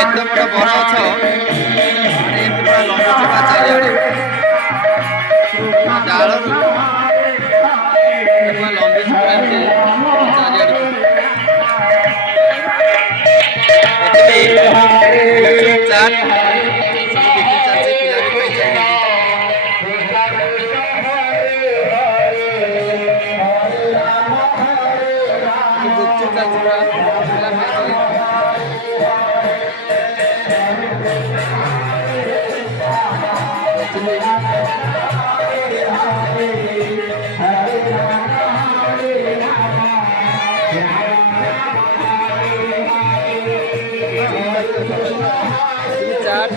एत बड़ बरगछ लंबुवा चारिड़े डाल लंबी चाट सब बिक्री चलती पिला भी खाई गुपचुप चाट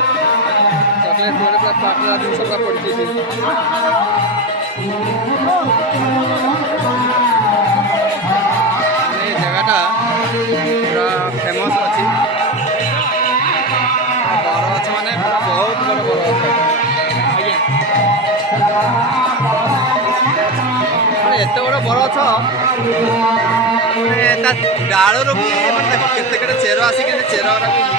चॉकलेट पूरा पाटला दिन सब पड़ती थी जगहटा पूरा फेमस अच्छी बरगछ माने बहुत बड़ बरगछ एत बड़ बरगछ डालू भी केते चेर आसिक चेर